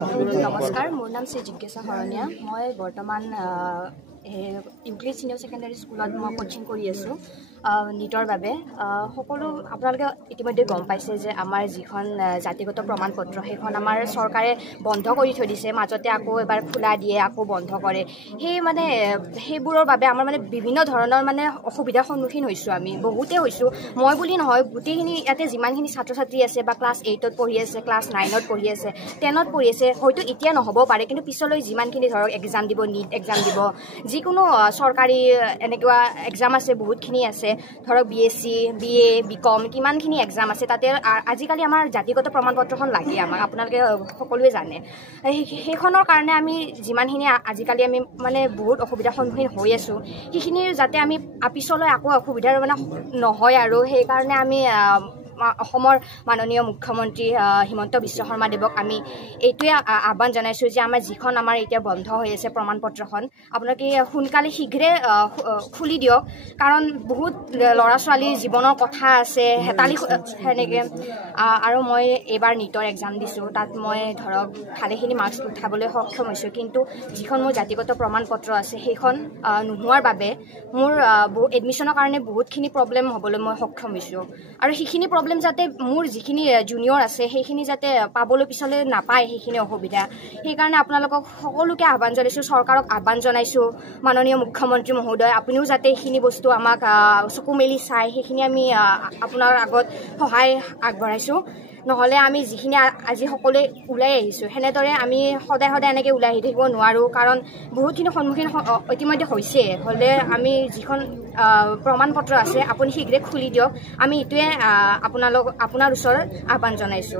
नमस्कार मोर नाम श्री जिज्ञासा हरणिया मैं बर्तमान इउक्लिड सिनियर सेकेंडरी स्कूल मैं कोचिंग कर आसो नीटर बारे सकलो आपलोके इतिमध्ये गम पाइसे जे आमार जिखन जातिगत प्रमाणपत्र हेखन आमार सरकारे बंध करि थৈ दिसे মাজতে आको एबार खुला दिए आको बंध करे हे माने हेबुरर बारे आमार माने विभिन्न धৰণৰ माने असुविधार सम्मुखीन হৈছো आमी बहुते হৈছো মই বুলি নহয় गुटेखिनि याते जिमानखिनि छात्र छात्री আছে বা क्लास 8 ত পঢ়ি আছে क्लास 9 ত পঢ়ি আছে 10 ত পঢ়ি আছে হয়তো ইতিয়া নহব পাৰে কিন্তু পিছলৈ जिमानखिनि ধৰক एग्जाम দিব नीट एग्जाम দিব যিকোনো सरकारी এনেকুৱা एग्जाम আছে বহুতখিনি আছে ধৰক বিএসসি বিএ বিকম কিমানখিনি एग्जाम আছে তাতে আজিকালি আমাৰ জাতিগত প্ৰমাণপত্ৰখন লাগে আমাক আপোনালোকে সকলোৱে জানে হেখনৰ কাৰণে আমি जिमानখিনি আজিকালি আমি মানে বহুত অসুবিধাৰ সন্মুখীন হৈ আছো সেইখিনি যাতে আমি পিছলৈ আকৌ অসুবিধাৰ মানে নহয় আৰু সেই কাৰণে আমি অসমৰ মাননীয় মুখ্যমন্ত্ৰী হিমন্ত বিশ্ব শৰ্মা দেৱক আমি এইটোৱে আহ্বান জনাইছো যে আমাৰ যিখন আমাৰ এতিয়া বন্ধ হৈ আছে প্ৰমাণপত্ৰখন আপোনালোকে সোনকালে শীঘ্ৰে খুলি দিয়ক কাৰণ বহুত ল'ৰা ছোৱালীৰ জীৱনৰ কথা আছে হেতালি হেনেকে আৰু মই এবাৰ নীটৰ এক্সাম দিছো তাত মই ধৰক ভালেখিনি মাৰ্কছ উঠাবলৈ সক্ষম হৈছো কিন্তু যিখন মোৰ জাতিগত প্ৰমাণপত্ৰ আছে সেইখন নোহোৱাৰ বাবে মোৰ এডমিশনৰ কাৰণে বহুতখিনি প্ৰব্লেম হ'বলৈ মই সক্ষম হৈছো আৰু সেইখিনি যাতে মোৰ যিখিনি জুনিয়ৰ আছে সেইখিনি যাতে পাবলৈ পিছলে নাপায় সেইখিনি অসুবিধা সেই কাৰণে আপোনালোকক সকলোকে আহ্বান জনাইছো চৰকাৰক আহ্বান জনাইছো মাননীয় মুখ্যমন্ত্ৰী মহোদয় আপুনিও যাতে এইখিনি বস্তু আমাক চকু মেলি চাই সেইখিনি আমি আপোনাৰ আগত সহায় আগবঢ়াইছো নহলে আমি যিখিনি আজি সকলোৱে উলাই আহিছো হেনেদৰে আমি সদায় সদায় এনেকৈ উলাই আহি থাকিব নোৱাৰো কাৰণ বহুতখিনি সন্মুখীন ইতিমধ্যে হৈছে হলে আমি যিখন প্ৰমাণপত্ৰ আছে আপুনি শীঘ্ৰে খুলি দিয়ক আমি ইটোৱে আপোনাৰ ওচৰত আহ্বান জনাইছো।